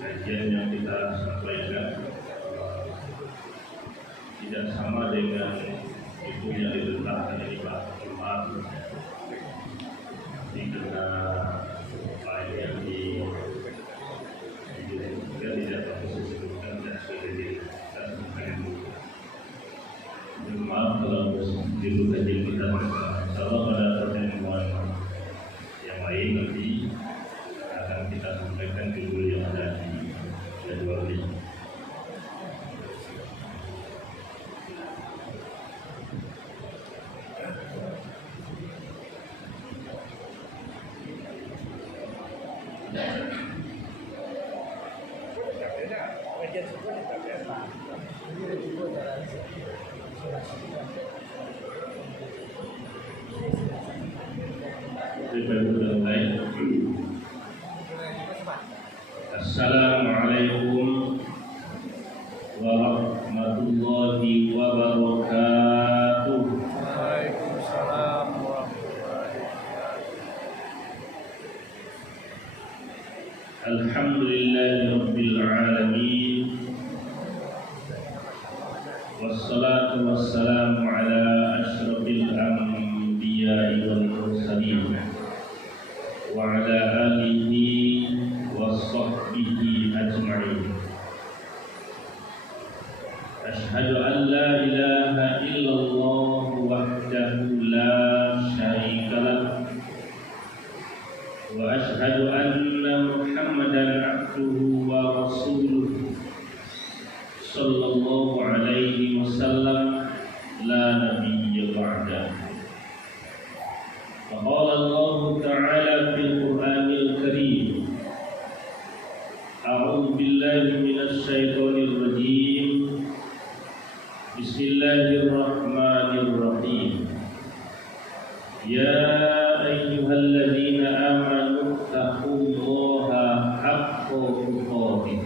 kajian yang kita sampaikan tidak sama dengan itu yang ditetapkan di Pak Jumat. Ini karena lain yang juga tidak disebutkan dan sebagainya. Maaf kalau dulu kajian kita insyaAllah pada pertemuan yang lain nanti akan kita sampaikan judul yang ada di jadwal ini. Assalamualaikum warahmatullahi wabarakatuh. Waalaikumsalam warahmatullahi wabarakatuh. Alhamdulillahi rabbil alamin. Wassalatu wassalamu ala asyrafil anbiya'i wal mursalin wa ala alihi wa sahbihi ajma'in. Ashhadu an la ilaha illallah wahdahu la syarika lah wa ashhadu anna Muhammadan abduhu wa rasuluh sallallahu alaihi wasallam la nabiyya ba'dah. Qala Allah ta'ala fil Qur'anil Karim, a'udzu billahi minasy syaithanir rajim. Bismillahirrahmanirrahim. Ya ayyuhalladzina amanu taqullaha haqqa tuqatih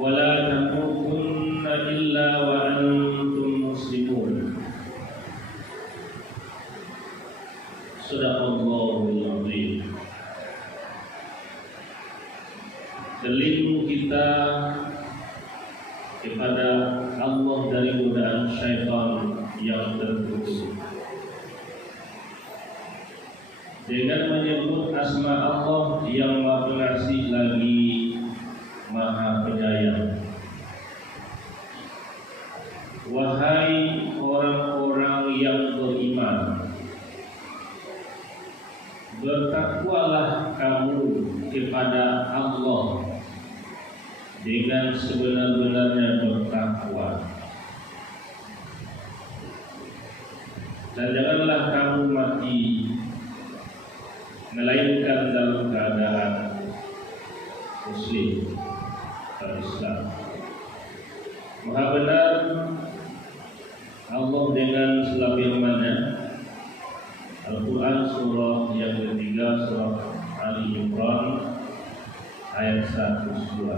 wa la tamutunna illa wa antum muslimun. Sadaqallahul azim. Berlindung kita kepada Allah dari godaan syaitan yang terkutuk dengan menyebut asma Allah yang Maha Pengasih lagi Maha Penyayang. Wahai orang-orang yang beriman, bertakwalah kamu kepada Allah dengan sebenar-benarnya bertakwa, dan janganlah kamu mati melainkan dalam keadaan muslim dan Islam. Maha benar Allah dengan segala firman-Nya. Al-Quran surah yang ketiga, surah Ali Imran ayat 102.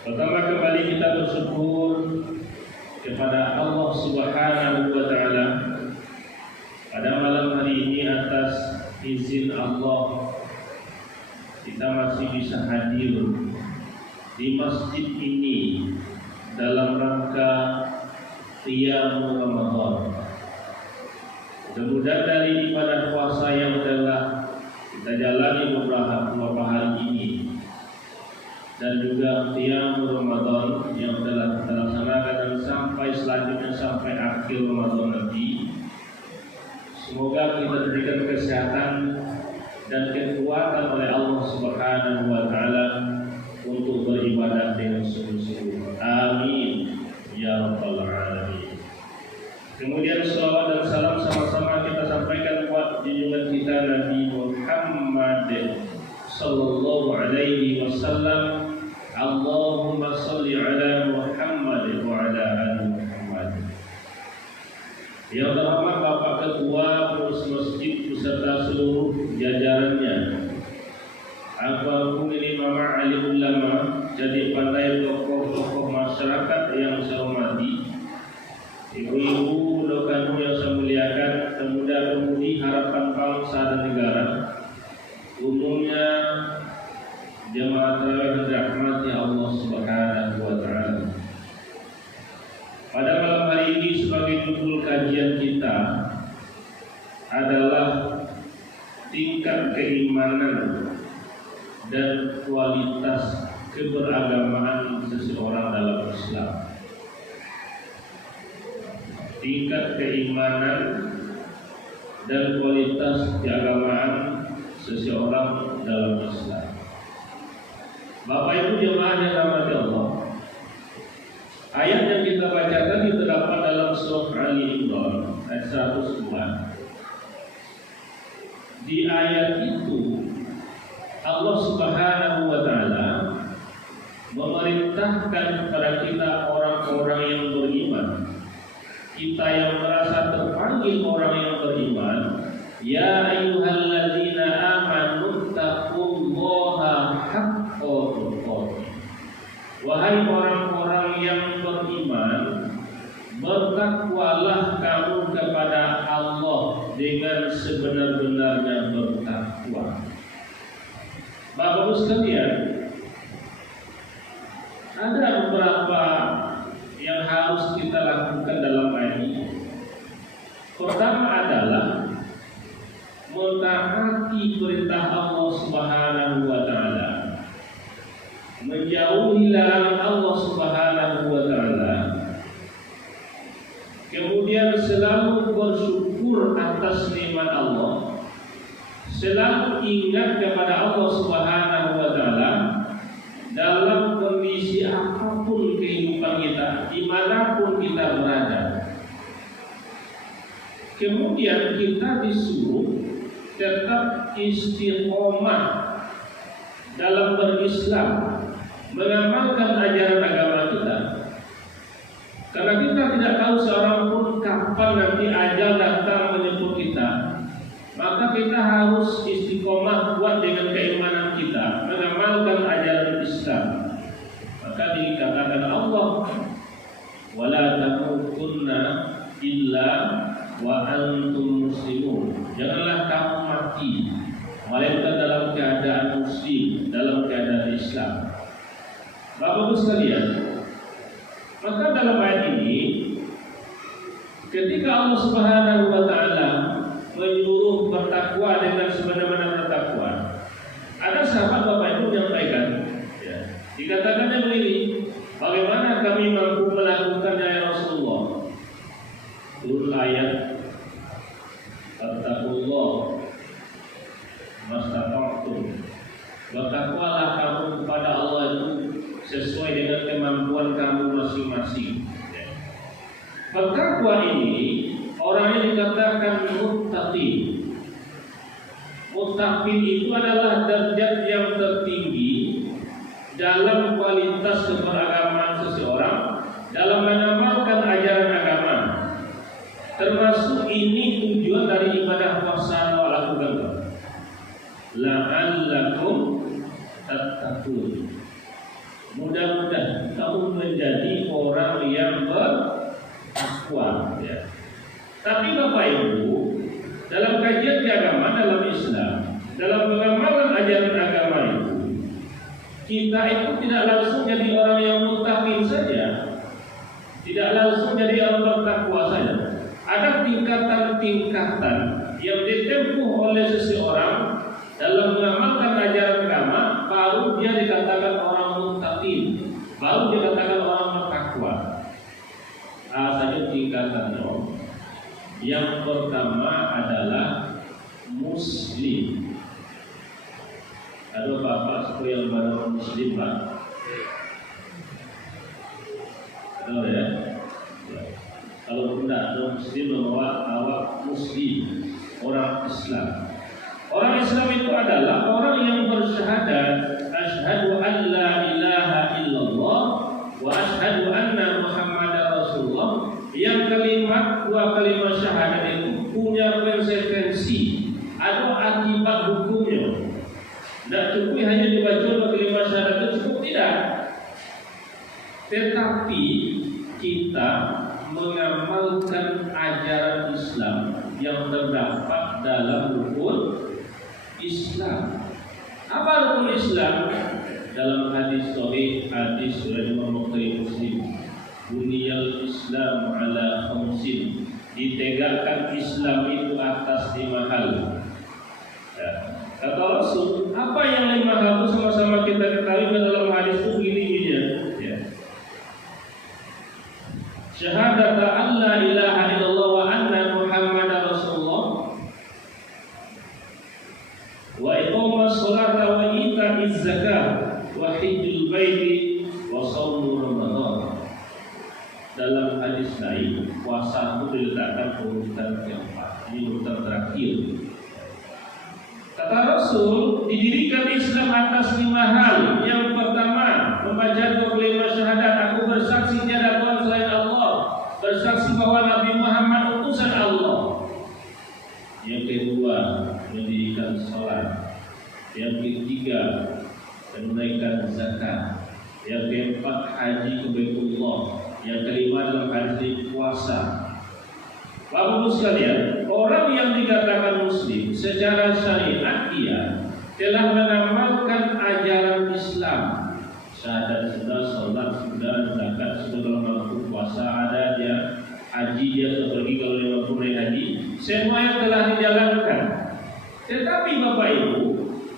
Pertama kembali kita bersyukur kepada Allah Subhanahu wa Ta'ala pada malam hari ini atas izin Allah kita masih bisa hadir di masjid ini dalam rangka Qiyamul Ramadan. Mudah-mudahan dari ibadah puasa yang telah kita jalani beberapa hari ini dan juga Qiyamul Ramadan yang telah kita laksanakan dan sampai selanjutnya sampai akhir Ramadan nanti, semoga kita diberikan kesehatan dan kekuatan oleh Allah Subhanahu wa Ta'ala untuk beribadah dengan sungguh-sungguh. Amin ya rabbal alamin. Kemudian salawat dan salam sama-sama kita sampaikan buat junjungan kita Nabi Muhammad sallallahu alaihi wasallam. Allahumma salli ala Muhammad wa ala ali Muhammad. Yang terhormat Bapak Ketua Pengurus Masjid beserta seluruh jajarannya, Apapun ini Mama alim ulama, jadi pandai tokoh-tokoh masyarakat yang saya hormati, ibu-ibu, dokanmu yang saya muliakan, pemuda bangsa dan negara, umumnya jemaah tarawih dirahmati Allah Subhanahu wa taala. Pada malam hari ini sebagai judul kajian kita adalah tingkat keimanan dan kualitas keberagamaan seseorang dalam Islam. Tingkat keimanan dan kualitas keagamaan seseorang dalam Islam. Bapak Ibu jemaah yang dirahmati Allah, ayat yang kita bacakan terdapat dalam surah Ali Imran ayat 102. Di ayat itu Allah Subhanahu wa taala memerintahkan kepada kita orang-orang yang beriman, kita yang merasa terpanggil orang yang beriman, ya ayyuhalladzina amanu taqullaha haqqa tuqatih. Wahai orang-orang yang beriman, bertakwalah kamu kepada Allah dengan sebenar-benarnya bertakwa. Bapak-Ibu sekalian, ada beberapa yang harus kita lakukan dalam ayat ini. Pertama adalah mentaati perintah Allah Subhanahu wa taala, menjauhi larangan Allah Subhanahu wa taala. Kemudian selalu bersyukur atas nikmat Allah, selalu ingat kepada Allah Subhanahu wa taala dalam kondisi apapun kehidupan kita, dimanapun kita berada. Kemudian kita disuruh tetap istiqomah dalam berislam, mengamalkan ajaran agama kita. Karena kita tidak tahu seorang pun kapan nanti ajal datang menyebut kita, maka kita harus istiqomah kuat dengan keimanan kita, mengamalkan ajaran Islam. Maka dikatakan Allah, wala tamutunna illa wa antum muslimun. Janganlah kamu mati melainkan dalam keadaan muslim, dalam keadaan Islam. Bapak-Ibu sekalian, maka dalam ayat ini ketika Allah Subhanahu wa taala menyuruh bertakwa dengan sebenar-benar bertakwa, ada sahabat Bapak Ibu menyampaikan, ya, dikatakannya begini, bagaimana kami mampu melakukannya ya Rasulullah? Turun ayat, fattaqullah mastata'tum. Bertakwalah kamu kepada Allah itu sesuai dengan kemampuan kamu masing-masing. Bertakwa ini orangnya dikatakan muttaqin. Muttaqin itu adalah derajat yang tertinggi dalam kualitas keberagamaan seseorang, dalam mengamalkan ajaran agama. Termasuk ini tujuan dari ibadah puasa yang lakukan. La'allakum tattaqun. Mudah-mudahan kamu menjadi orang yang bertakwa, ya. Tapi Bapak Ibu, dalam kajian keagamaan dalam Islam, dalam pengamalan ajaran agama itu, kita itu tidak langsung jadi orang yang muttaqin saja, tidak langsung jadi orang bertakwa saja. Ada tingkatan-tingkatan yang ditempuh oleh seseorang dalam mengamalkan ajaran agama, baru dia dikatakan orang muttaqin, baru dikatakan orang bertakwa. Saja tingkatannya. Yang pertama adalah muslim. Ada bapak sekolah yang baru muslim, Pak? Ada ya? Kalau tidak ada muslim, awak muslim, orang Islam. Orang Islam itu adalah orang yang bersyahadat asyhadu an la ilaha illallah wa asyhadu anna Muhammadar Rasulullah. Yang dua kalimat syahadat itu punya konsekuensi, ada akibat hukumnya. Tidak cukup hanya dibaca dua kalimat syahadat itu cukup, tidak. Tetapi kita mengamalkan ajaran Islam yang terdapat dalam rukun Islam. Apa rukun Islam? Dalam hadis sahih, hadis riwayat Imam Bukhari Muslim, buniyal Islam ala khamsin, ditegakkan Islam itu atas 5 hal. Ya. Kata Rasul, apa yang 5 hal itu sama-sama kita ketahui dalam hadis itu gini-gini ya. Syahadata an la ilaha illallah wa anna Muhammadar Rasulullah, wa iqamas sholata wa ita'iz zakah wa hijjul baiti wa shaum Ramadan. Dalam hadis lain, puasa itu diletakkan urutan keempat. Ini urutan terakhir. Kata Rasul, didirikan Islam atas 5 hal. Yang pertama, membaca 25 syahadat, aku bersaksi tiada Tuhan selain Allah, bersaksi bahwa Nabi Muhammad utusan Allah. Yang kedua, mendirikan salat. Yang ketiga, menunaikan zakat. Yang keempat, haji ke Baitullah. Yang kelima, dalam hadis puasa. Bapak-Ibu sekalian, orang yang dikatakan muslim secara syariat dia telah mengamalkan ajaran Islam. Syahadat sudah, salat sudah, zakat sudah, kalau mampu puasa ada, dia haji dia sudah pergi kalau dia mampu naik haji. Semua yang telah dijalankan. Tetapi Bapak Ibu,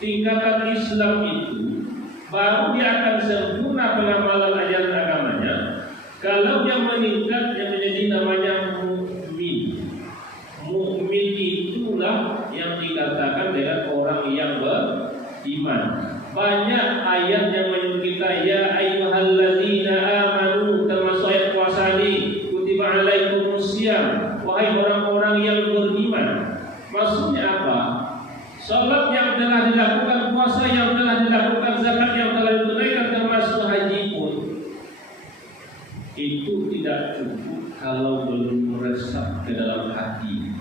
tingkatan Islam itu baru dia akan sempurna pengamalan ajaran agamanya kalau dia meningkat yang menjadi namanya mukmin. Mukmin itulah yang dikatakan dengan orang yang beriman. Banyak ayat yang menyuruh kita, ya ayyuhalladzina amanu, termasuk ayat puasa ini, kutiba alaikumusiyam, wahai orang-orang yang beriman. Maksudnya apa? Salat yang telah dilakukan, puasa yang telah dilakukan, zakat yang telah ditunaikan, termasuk haji pun, itu tidak cukup kalau belum meresap ke dalam hati.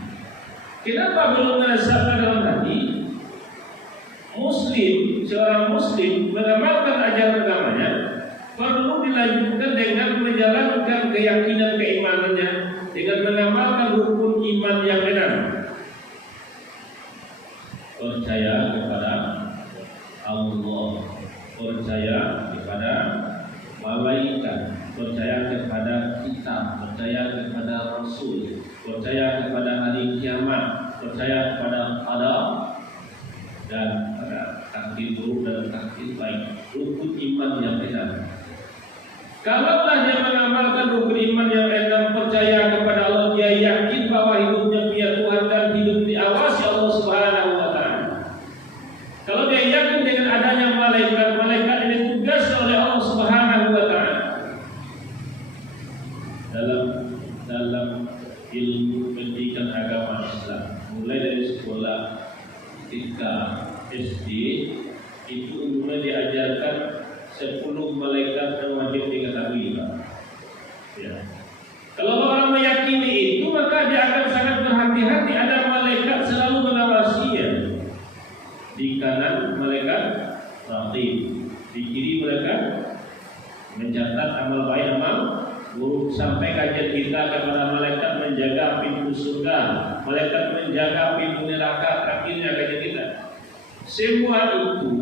Kenapa belum meresap ke dalam hati? Muslim, seorang muslim mengamalkan ajaran agamanya perlu dilanjutkan dengan menjalankan keyakinan keimanannya, dengan mengamalkan rukun iman yang benar. Percaya kepada Allah, percaya kepada malaikat, percaya kepada kitab, percaya kepada Rasul, percaya kepada hari kiamat, percaya kepada qada dan pada takdir buruk dan takdir baik. Rukun iman yang benar. Kalaulah dia mengamalkan rukun iman yang benar, percaya kepada Allah, dia yakin bahwa hidupnya punya Tuhan dan hidup diawasi Allah Subhanahu wa Ta'ala. Kalau dia yakin dengan adanya malaikat, malaikat ini tugas oleh Allah Subhanahu wa Ta'ala. Dalam ilmu pendidikan agama Islam, mulai dari sekolah ketika SD itu umumnya diajarkan 10 malaikat yang wajib diketahui, Pak. Ya. Kalau orang meyakini itu, maka dia akan sangat berhati-hati. Ada malaikat selalu mengawasinya. Di kanan malaikat raqib, di kiri mereka mencatat amal baik, amal buruk. Sampai kajian kita kepada malaikat menjaga pintu surga, malaikat menjaga pintu neraka, akhirnya kajian kita. Semua itu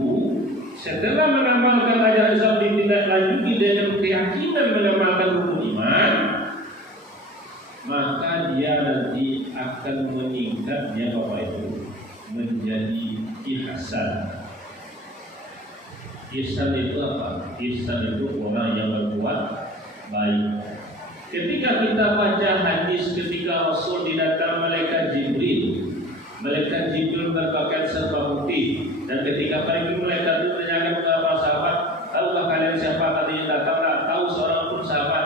setelah mengamalkan ajaran Islam ditindaklanjuti dengan keyakinan mengamalkan rukun iman, maka dia nanti akan meningkatnya Bapak itu menjadi ihsan. Ihsan itu apa? Ihsan itu orang yang berbuat baik. Ketika kita baca hadis ketika Rasul didatang malaikat Jibril, malaikat Jibril berpakaian serba putih, dan ketika pergi malaikat itu menanyakan kepada para sahabat, tahukah kalian siapa tadi yang datang? Tak tahu seorang pun sahabat.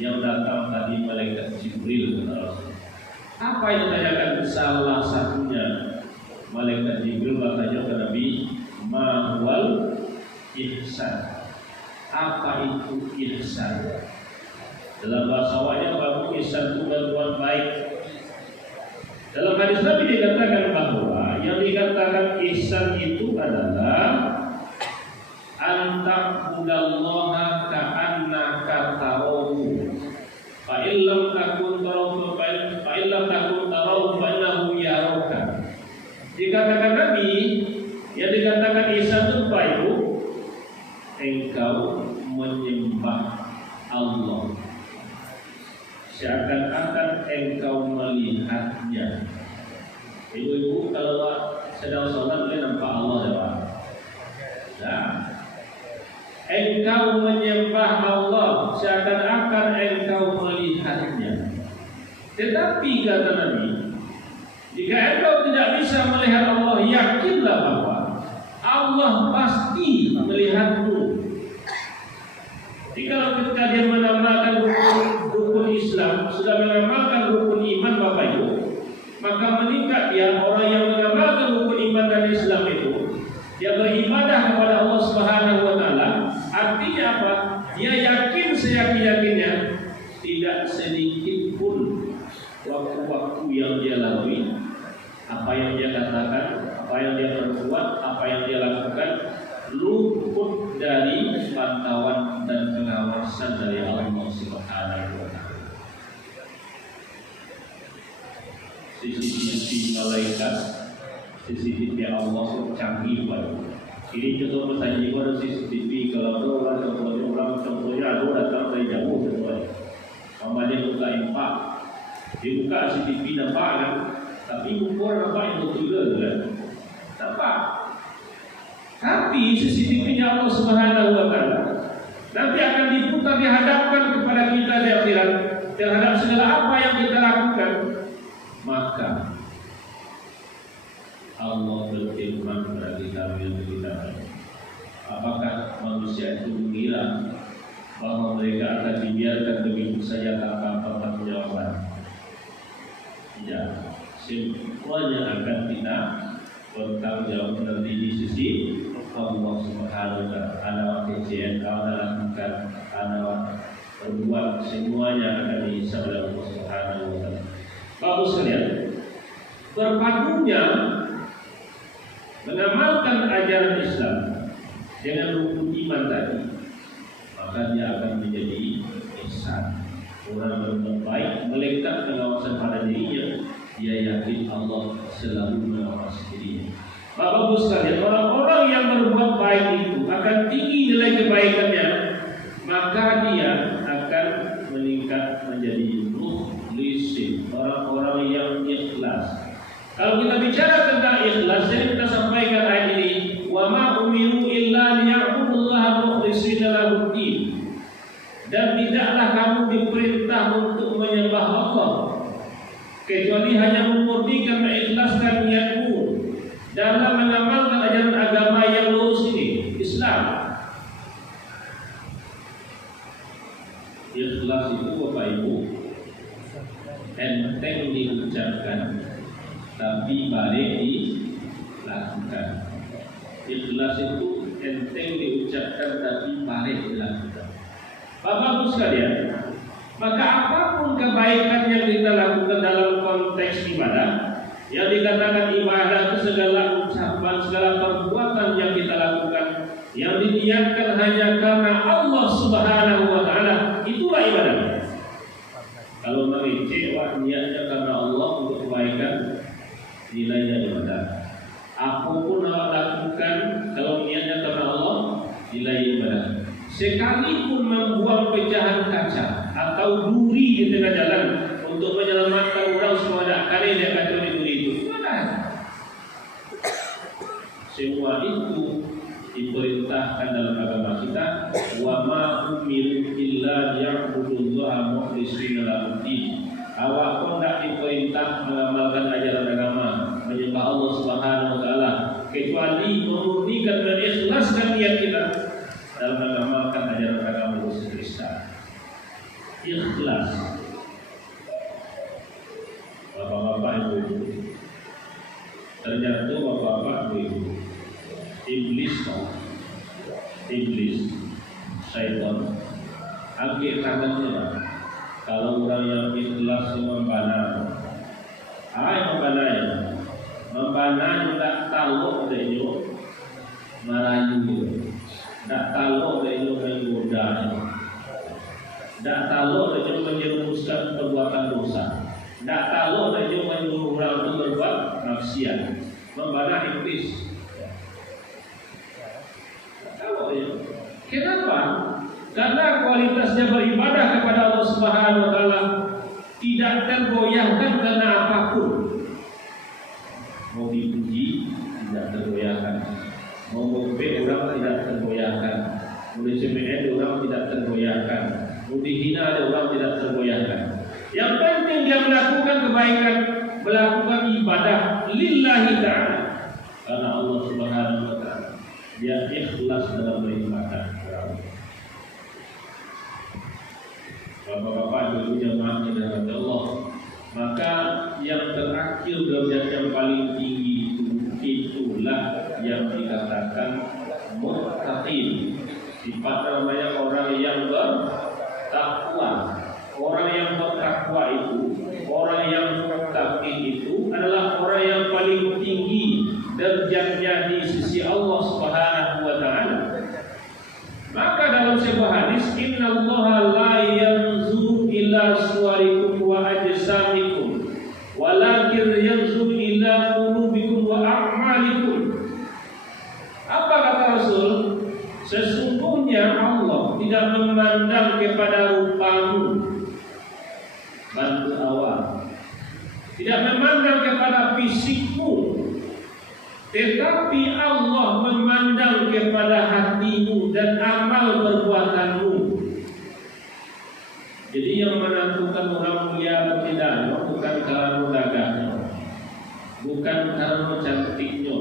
Yang datang tadi malaikat Jibril, kata Rasul. Apa yang ditanyakan? Salah satunya malaikat Jibril bertanya kepada Nabi, ma huwal ihsan. Apa itu ihsan? Dalam bahasa awalnya bahwa ihsan itu berbuat baik. Dalam hadis Nabi dikatakan bahwa yang dikatakan ihsan itu adalah anta'budallaha ka'annaka tarahu fa illam takun tarahu Yang dikatakan ihsan itu apa itu? Engkau menyembah Allah seakan-akan engkau melihatnya. Ibu-ibu kalau sedang sholat boleh nampak Allah ya Pak? Nah, engkau menyembah Allah seakan-akan engkau melihatnya. Tetapi kata Nabi, jika engkau tidak bisa melihat Allah, yakinlah bahwa Allah pasti melihatmu. Jadi kalau ketika dia menambahkan rukun Islam, sudah mengamalkan rukun iman Bapak Ibu, maka meningkat dia orang yang mengamalkan rukun iman dan Islam itu, dia beribadah kepada Allah Subhanahu wa taala. Artinya apa? Dia yakin seyakin-yakinnya tidak sedikit pun waktu-waktu yang dia lalui, apa yang dia katakan, apa yang dia perbuat, apa yang dia lakukan luput dari pantauan dan pengawasan dari Allah Subhanahu wa taala. CCTV malaikat, CCTV Allah canggih banget. Ini contoh saja pada CCTV kalau contohnya ada datang dari jauh semuanya. Mama dia buka impak, dia buka CCTV nampak kan, tapi ukur nampak yang betul kan, nampak. Tapi CCTV-nya Allah Subhanahu wa taala nanti akan diputar, dihadapkan kepada kita di akhirat terhadap segala apa yang kita lakukan. Maka Allah berfirman kepada kita, apakah manusia itu mengira bahwa mereka akan dibiarkan begitu saja tanpa pertanggungjawaban? Tidak, semuanya akan kita bertanggung jawab nanti di sisi Allah Subhanahu wa taala. Anak kecil kau lakukan, anak perbuat, semuanya akan dihisab oleh Allah Subhanahu wa taala. Bapak sekalian, berpadunya mengamalkan ajaran Islam dengan rukun iman tadi, maka dia akan menjadi ihsan. Orang berbuat baik melekat pengawasan pada dirinya, dia yakin Allah selalu mengawasi dirinya. Bapak-Ibu sekalian, orang-orang yang berbuat baik itu akan tinggi nilai kebaikannya, maka dia akan meningkat menjadi mukhlisin, orang-orang yang ikhlas. Kalau kita bicara tentang ikhlas, jadi kita sampaikan ayat ini, wa ma umiru illa liya'budullaha mukhlishina lahu-d-din. Dan tidaklah kamu diperintah untuk menyembah Allah kecuali hanya memurnikan, mengikhlaskan niatmu dalam mengamalkan ajaran agama yang lurus ini, Islam. Ikhlas itu Bapak Ibu enteng diucapkan tapi balik dilakukan. Ikhlas itu enteng diucapkan tapi balik dilakukan. Bapak-Ibu sekalian, maka apapun kebaikan yang kita lakukan dalam konteks ibadah, yang dikatakan ibadah itu segala ucapan, segala perbuatan yang kita lakukan yang diniatkan hanya karena Allah Subhanahu wa taala, itulah ibadah. Kalau mengecek niatnya karena Allah untuk kebaikan, nilainya ibadah. Apapun awak lakukan kalau niatnya karena Allah, nilai ibadah. Sekalipun membuang pecahan kaca atau duri di tengah jalan untuk menyelamatkan orang supaya kali dia kacau di duri itu, semua itu diperintahkan dalam agama kita. Wa ma umiru illa liya'budullaha mukhlishina lahu-d-din. Awak pun tak diperintah mengamalkan ajaran agama, menyembah Allah Subhanahu wa taala, kecuali memurnikan dan ikhlaskan niat kita dalam mengamalkan ajaran agama Kristen. Ikhlas. Bapak-bapak, ibu-ibu, ternyata bapak-bapak, ibu-ibu, iblis, syaitan, angkat tangannya. Kalau orang yang ikhlas membana, membana juga tahu dia merayu, tak tahu dia menggoda, tak tahu dia menjerumuskan perbuatan dosa, tak tahu dia menyuruh orang itu berbuat maksiat. Membana iblis. kualitasnya beribadah kepada Allah Subhanahu wa taala tidak tergoyahkan karena apapun. Mau dipuji tidak tergoyahkan, mau ngombe orang tidak tergoyahkan, mau dicemooh orang tidak tergoyahkan, mau dihina ada orang tidak tergoyahkan. Yang penting dia melakukan kebaikan, melakukan ibadah lillahi ta'ala karena Allah Subhanahu wa taala. Dia ikhlas dalam beribadah. Bapak-bapak, ibu jamaah yang dirahmati Allah, maka yang terakhir derajat yang paling tinggi itulah yang dikatakan muttaqin. Sifat namanya orang yang bertakwa. Orang yang bertakwa itu, orang yang muttaqin itu adalah orang yang paling tinggi derajatnya di sisi Allah Subhanahu wa taala. Maka dalam sebuah hadis, innallaha la yanzuru ila suwarikum wa ajsamikum walakin yanzuru ila qulubikum wa a'malikum. Apa kata Rasul? Sesungguhnya Allah tidak memandang kepada rupamu, bantu awal, tidak memandang kepada fisikmu, tetapi Allah memandang kepada hatimu dan amal perbuatanmu. Jadi yang menentukan orang mulia atau tidak bukan karena gagahnya, bukan karena cantiknya,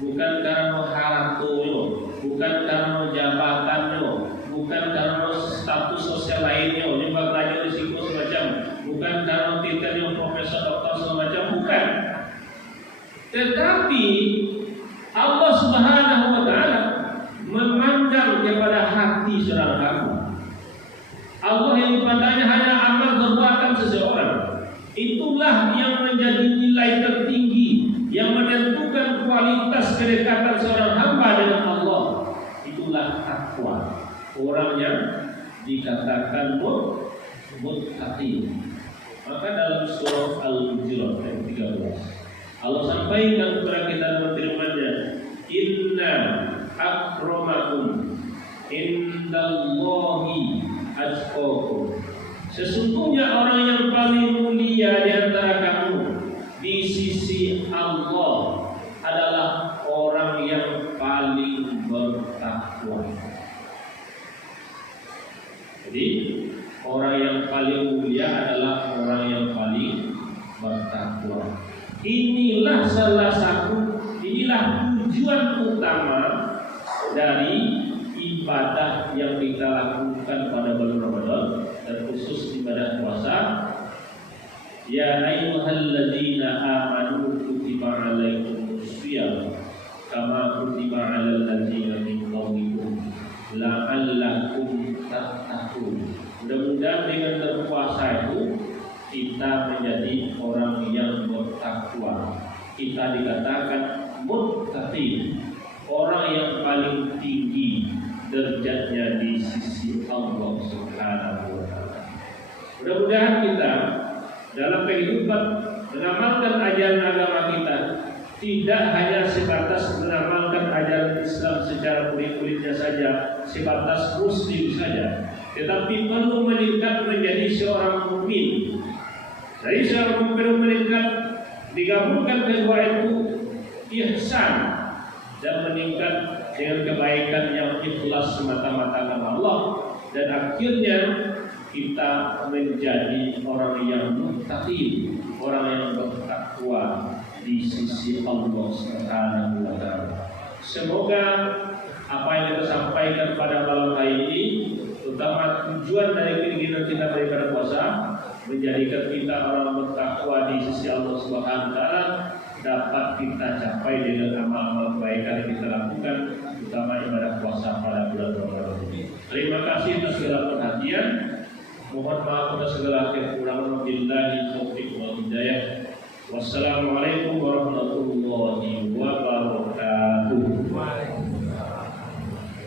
bukan karena hartanya, bukan karena jabatannya, bukan karena status sosial lainnya, nyembah belajar risiko semacam, bukan karena titelnya profesor, doktor semacam, bukan. Tetapi Allah Subhanahu wa taala memandang kepada hati seorang hamba. Allah yang dipandangnya hanya amal perbuatan seseorang. Itulah yang menjadi nilai tertinggi yang menentukan kualitas kedekatan seorang hamba dengan Allah. Itulah takwa. Orang yang dikatakan muttaqin. Maka dalam surah Al-Hujurat ayat 13 Allah sampaikan kepada kita dalam firman-Nya, inna akramakum indallahi atqakum. Sesungguhnya orang yang paling mulia di antara kamu di sisi Allah adalah orang yang paling bertakwa. Jadi orang yang paling mulia adalah orang yang paling bertakwa. Inilah tujuan utama dari ibadah yang kita lakukan pada bulan Ramadan dan khusus ibadah puasa. Ya ayyuhalladzina amanu kutiba alaikumus shiyam kama kutiba alal ladzina min qablikum la'allakum tattaqun. Mudah-mudahan dengan berpuasa itu kita menjadi orang yang bertakwa. Kita dikatakan muttaqin, orang yang paling tinggi derajatnya di sisi Allah Subhanahu wa taala. Mudah-mudahan kita dalam kehidupan mengamalkan ajaran agama kita tidak hanya sebatas mengamalkan ajaran Islam secara kulit-kulitnya saja, sebatas muslim saja, tetapi perlu meningkat menjadi seorang mukmin. Dari seorang mukmin meningkat digabungkan kedua itu ihsan dan meningkat dengan kebaikan yang ikhlas semata-mata karena Allah, dan akhirnya kita menjadi orang yang muttaqin, orang yang bertakwa di sisi Allah Subhanahu wa taala. Semoga apa yang kita sampaikan pada malam hari ini, terutama tujuan dari keinginan kita beribadah puasa, menjadikan kita orang bertakwa di sisi Allah Subhanahu wa taala, dapat kita capai dengan amal-amal kebaikan yang kita lakukan, terutama ibadah puasa pada bulan Ramadan ini. Terima kasih atas segala perhatian. Mohon maaf atas segala kekurangan. Wabillahi taufiq wal hidayah. Wassalamualaikum warahmatullahi wabarakatuh.